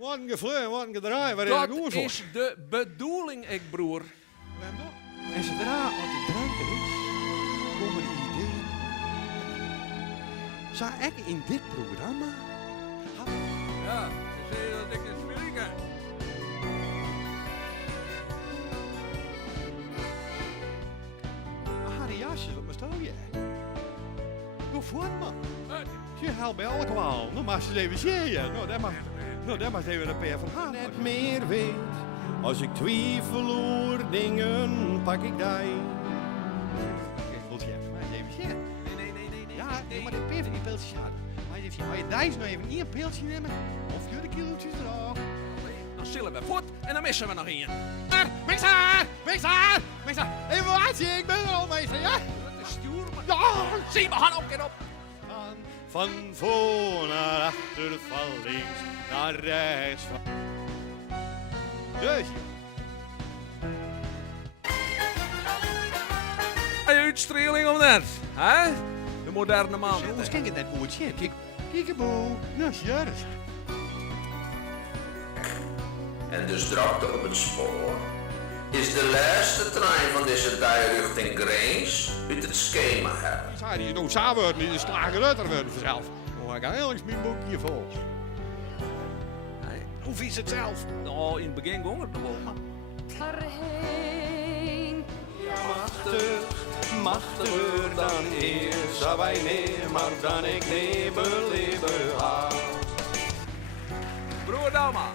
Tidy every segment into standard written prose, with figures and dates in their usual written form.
Wat een gevleun, wat een gedraai, waar Dat is het voor? is de bedoeling, ik broer. Waarom toch? En zodra als het dranken is, komen de ideeën. Zou ik in dit programma... Ja, je zei dat ik het spreken. Harry jasjes op mijn stoelje. Doe voort, man. Je haalt bij alle kwaal. Nou, maar ze even zeeën. Nou, dat mag even een paar verhalen. Net meer weet, als ik twijfel oer dingen, pak ik die. Nee. Ja, nee, maar de peer van die pilsjes hadden. Maar je dijs nou even één pilsje nemen, of jullie kilootjes er ook. Dan zullen we voort en dan missen we nog één. Meester! Even wachten, ik ben er al, meester, ja? Dat is stuur, maar... Ja! Zie, we gaan ook erop. Van voor naar achter, van links naar rechts. Dus, Uitstraling of net? Hè? De moderne man. jongens, kijk het net oertje. Kijk, boe. Nou, jezus. En dus drukte op het spoor, is de laatste trein van deze tij richting Grains uit het schema hebben. Zei die nou samen niet de slager uit worden vanzelf. Dan ga ik eigenlijk mijn boekje vol. Hoe vies het zelf? Nou, in het begin ging het nog wel, maar... Erheen. Machtiger dan eerst, zou wij meer, maar dan ik nee beleven had. Broer Dalma.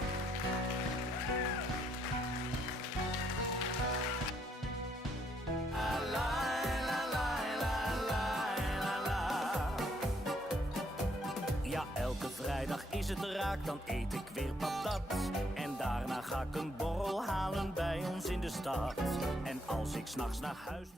Ja, elke vrijdag is het raak, dan eet ik weer patat. En daarna ga ik een borrel halen bij ons in de stad. En als ik s'nachts naar huis...